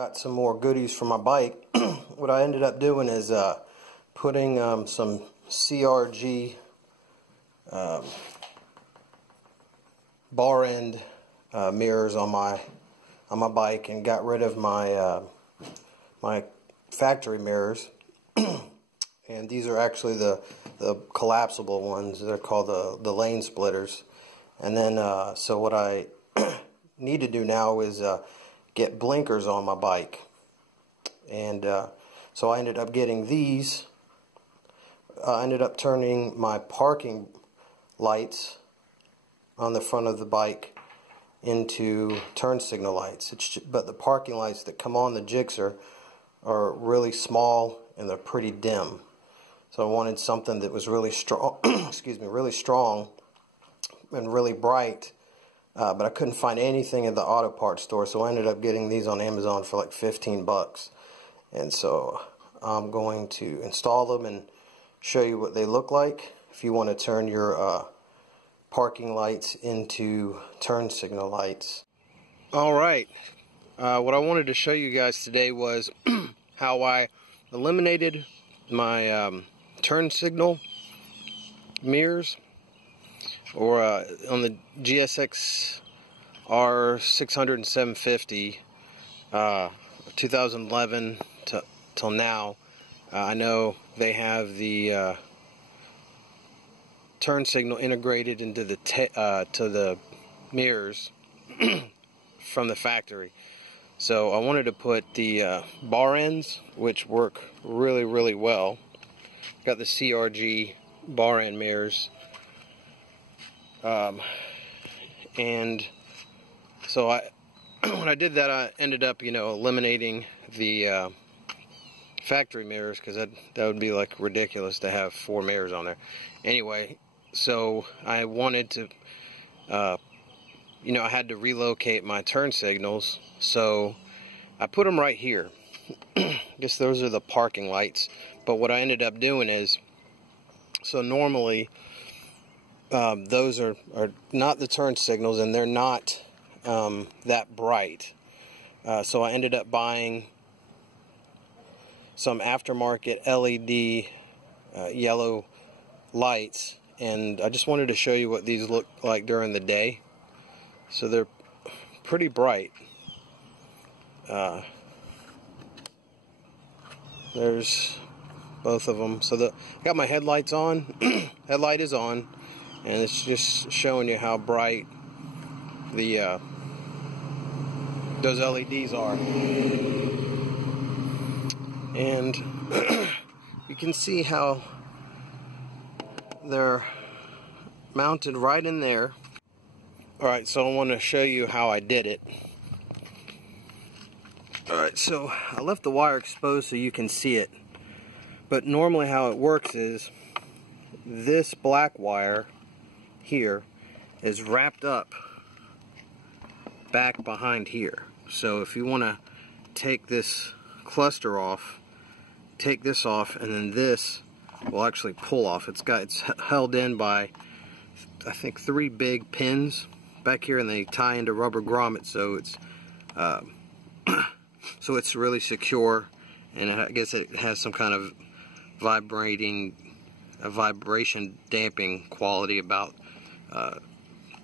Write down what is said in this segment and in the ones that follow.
got some more goodies for my bike. What I ended up doing is putting some CRG bar end mirrors on my bike, and got rid of my my factory mirrors. And these are actually the collapsible ones. They're called the lane splitters. And then so what I need to do now is get blinkers on my bike. And so I ended up getting these. I ended up turning my parking lights on the front of the bike into turn signal lights. But the parking lights that come on the Gixxer are really small and they're pretty dim. So I wanted something that was really strong, excuse me, really strong and really bright. But I couldn't find anything at the auto parts store, so I ended up getting these on Amazon for like 15 bucks. And so I'm going to install them and show you what they look like if you want to turn your parking lights into turn signal lights. Alright, what I wanted to show you guys today was how I eliminated my turn signal mirrors, or on the GSXR 600 and 750, 2011 till now. I know they have the turn signal integrated into the to the mirrors from the factory. So I wanted to put the bar ends, which work really, really well. Got the CRG bar end mirrors. And so when I did that, I ended up, eliminating the factory mirrors, because that would be like ridiculous to have 4 mirrors on there. Anyway, so I wanted to, I had to relocate my turn signals, so I put them right here. I guess those are the parking lights. But what I ended up doing is, so normally those are not the turn signals, and they're not that bright. So I ended up buying some aftermarket LED yellow lights, and I just wanted to show you what these look like during the day. So they're pretty bright. There's both of them. So I got my headlights on. Headlight is on, and it's just showing you how bright the those LEDs are. And you can see how they're mounted right in there. Alright, so I want to show you how I did it. Alright, so I left the wire exposed so you can see it. But normally how it works is this black wire here is wrapped up back behind here. So if you want to take this cluster off, take this off, and then this will actually pull off. It's held in by, I think, 3 big pins back here, and they tie into rubber grommets, so it's really secure. And I guess it has some kind of vibration damping quality about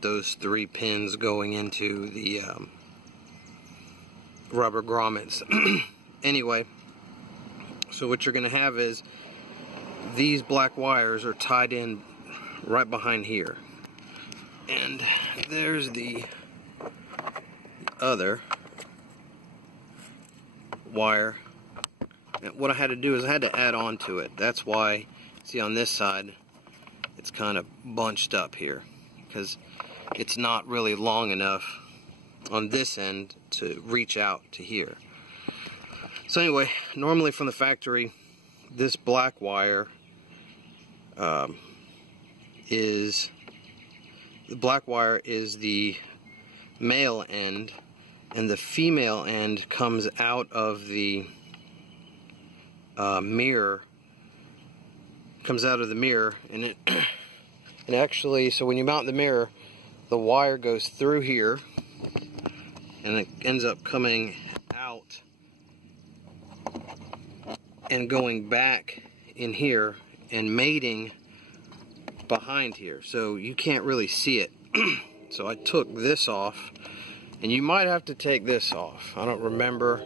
those 3 pins going into the rubber grommets. Anyway, so what you're going to have is these black wires are tied in right behind here, and there's the other wire. And what I had to do is I had to add on to it. That's why, see, on this side it's kind of bunched up here, because it's not really long enough on this end to reach out to here. So anyway, normally from the factory, this black wire is the male end, and the female end comes out of the mirror. And it actually, so when you mount the mirror, the wire goes through here, and it ends up coming out and going back in here and mating behind here, so you can't really see it. So I took this off, and you might have to take this off. I don't remember,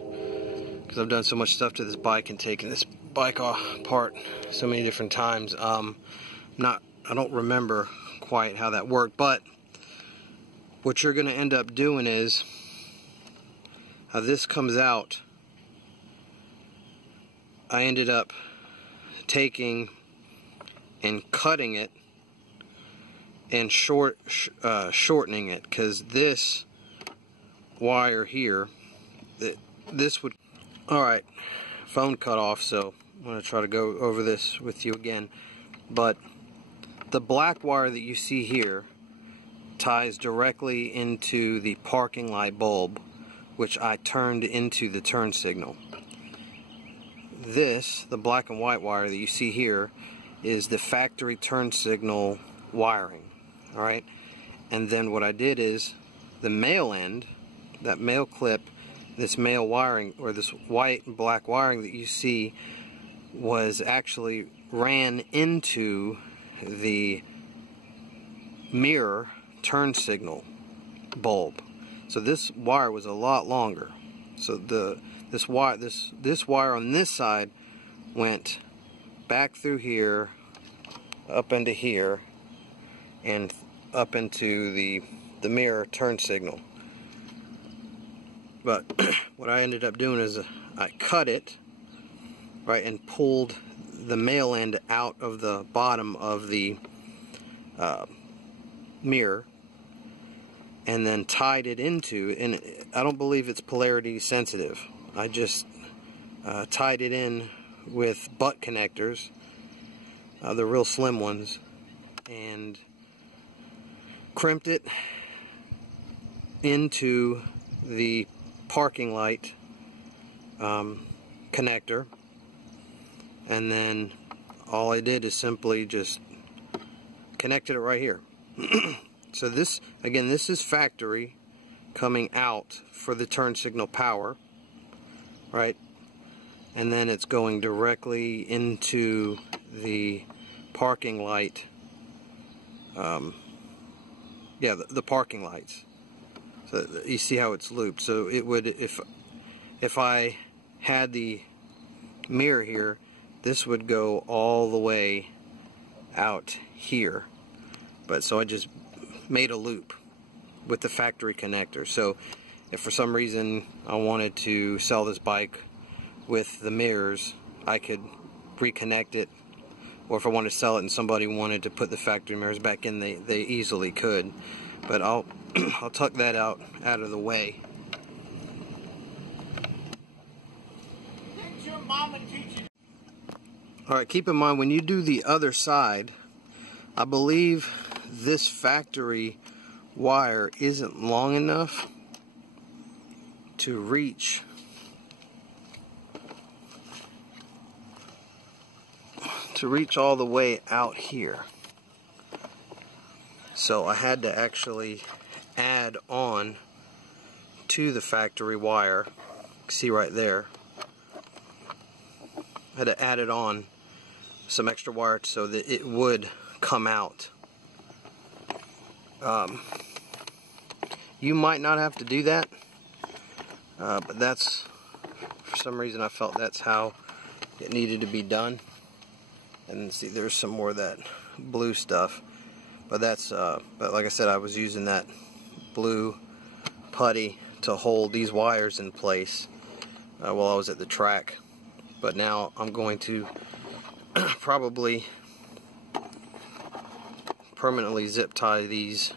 because I've done so much stuff to this bike and taken this bike apart so many different times. I don't remember quite how that worked, but what you're going to end up doing is, how this comes out, I ended up taking and cutting it and shortening it, because this wire here, this would... Alright, phone cut off, so I'm going to try to go over this with you again. But the black wire that you see here ties directly into the parking light bulb, which I turned into the turn signal. This, the black and white wire that you see here, is the factory turn signal wiring. Alright, and then what I did is, the male end, that male clip, this male wiring, or this white and black wiring that you see, was actually ran into the mirror turn signal bulb. So this wire was a lot longer. So this wire on this side went back through here, up into here, and up into the mirror turn signal. But what I ended up doing is I cut it, right, and pulled the male end out of the bottom of the mirror, and then tied it into, and I don't believe it's polarity sensitive. I just tied it in with butt connectors, the real slim ones, and crimped it into the parking light connector, and then all I did is simply just connected it right here. So this, again, this is factory coming out for the turn signal power, right? And then it's going directly into the parking light, yeah, the parking lights. So you see how it's looped. So it would, if I had the mirror here, this would go all the way out here. But so I just made a loop with the factory connector. So if for some reason I wanted to sell this bike with the mirrors, I could reconnect it, or if I wanted to sell it and somebody wanted to put the factory mirrors back in, they easily could. But I'll I'll tuck that out of the way. Alright, keep in mind when you do the other side, I believe this factory wire isn't long enough to reach all the way out here. So I had to actually add on to the factory wire. See right there, I had to add it on some extra wire so that it would come out. You might not have to do that, but that's, for some reason I felt that's how it needed to be done. And see, there's some more of that blue stuff, but that's but like I said, I was using that blue putty to hold these wires in place while I was at the track. But now I'm going to probably permanently zip tie these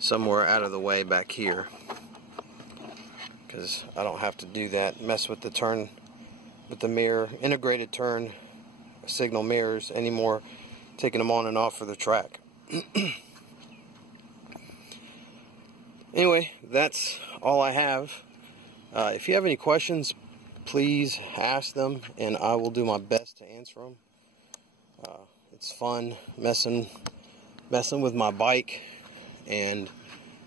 somewhere out of the way back here, because I don't have to do that, mess with the turn, with the mirror, integrated turn signal mirrors anymore, taking them on and off for the track. Anyway, that's all I have. If you have any questions, please ask them, and I will do my best to answer them. It's fun messing with my bike, and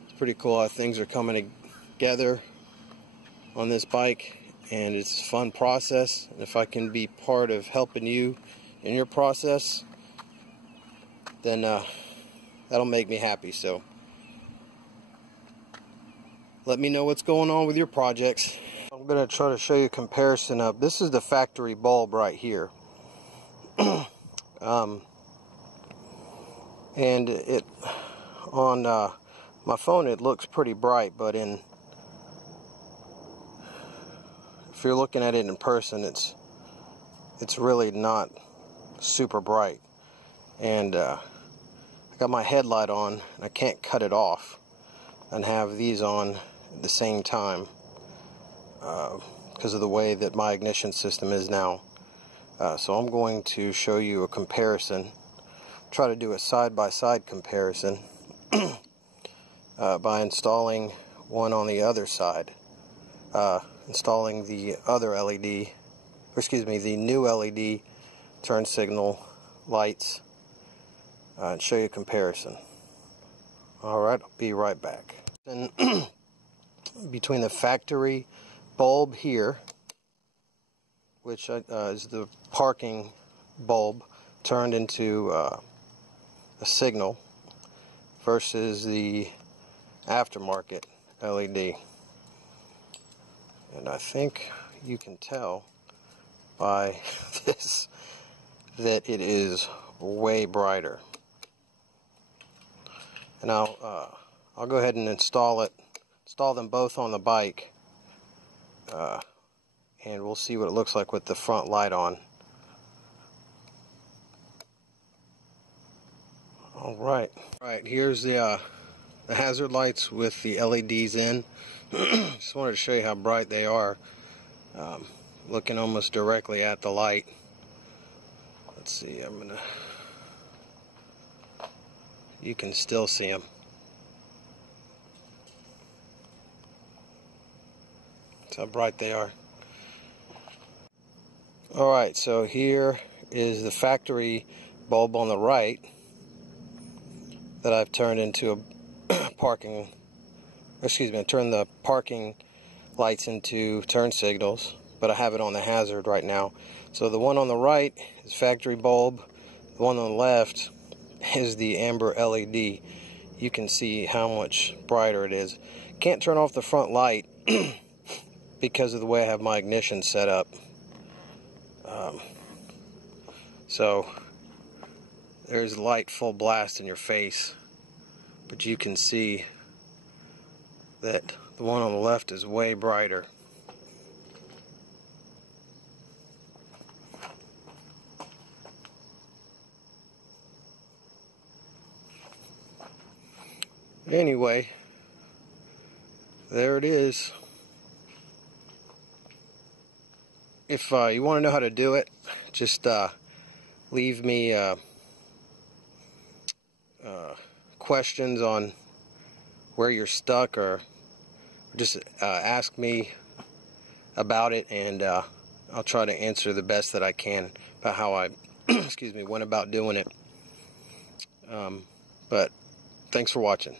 it's pretty cool how things are coming together on this bike, and it's a fun process. And if I can be part of helping you in your process, then that'll make me happy. So let me know what's going on with your projects. I'm going to try to show you a comparison of, this is the factory bulb right here. And it on my phone it looks pretty bright, but if you're looking at it in person, it's really not super bright. And I got my headlight on and I can't cut it off and have these on at the same time because of the way that my ignition system is now. So I'm going to show you a comparison, try to do a side-by-side comparison by installing one on the other side, installing the other LED, or excuse me, the new LED turn signal lights, and show you a comparison. Alright, I'll be right back. And between the factory bulb here, which is the parking bulb turned into a signal, versus the aftermarket LED. And I think you can tell by this that it is way brighter. And I'll go ahead and install them both on the bike, and we'll see what it looks like with the front light on. Alright, here's the hazard lights with the LEDs in. Just wanted to show you how bright they are, looking almost directly at the light. Let's see, you can still see them. That's how bright they are. Alright, so here is the factory bulb on the right that I've turned into a parking, excuse me, I turned the parking lights into turn signals, but I have it on the hazard right now. So the one on the right is factory bulb, the one on the left is the amber LED. You can see how much brighter it is. Can't turn off the front light because of the way I have my ignition set up. So there's light full blast in your face, but you can see that the one on the left is way brighter. Anyway, there it is. If you want to know how to do it, just leave me questions on where you're stuck, or just ask me about it, and I'll try to answer the best that I can about how I excuse me, went about doing it. But thanks for watching.